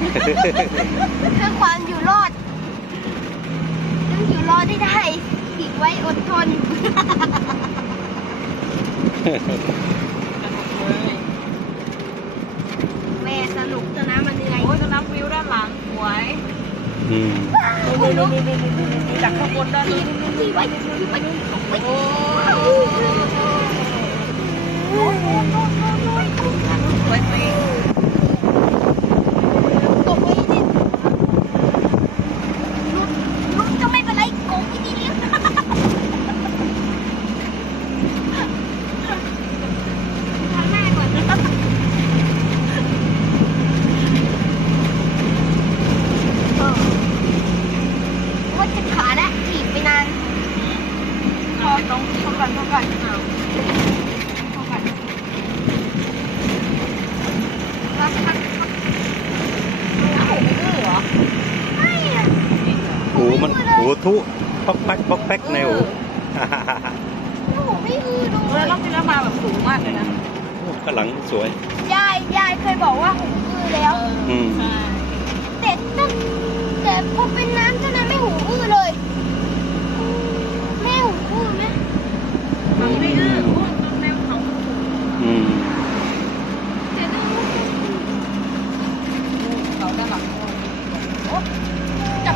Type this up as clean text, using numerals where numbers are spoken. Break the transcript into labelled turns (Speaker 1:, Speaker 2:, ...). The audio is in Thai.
Speaker 1: เพื่อความอยู่รอดต้องอยู่รอดได้อีกไว้อดทนแม่สนุกจะน้ำมันเหนื่อย
Speaker 2: โอ้ยตรงน้ำวิวด้านหลังสวย
Speaker 3: ดู
Speaker 2: จากข้างบนด้านนู้น
Speaker 1: ที่ไว้โอ้
Speaker 2: สวยจริง
Speaker 1: ตกไว้ดิลุกจะไม่เป็นไรโกงที่นี่เลี้ยงทางหน้าก่อนว่าจะขาละถีบไปนานพอต้องเข้าก่อนเข้าก่อนเข้าก่อนรักทักไม่อะ
Speaker 3: หูมันหูทุป๊อกแป๊กป๊อกแป๊กในหู
Speaker 1: หูไม่อือดู
Speaker 2: แล้วรอบที่แล้วมาแบบสูงมากเลยนะ
Speaker 3: ข้างหลังสวย
Speaker 1: ยายเคยบอกว่าหูอื้อแล้ว
Speaker 3: อืม
Speaker 2: ใช่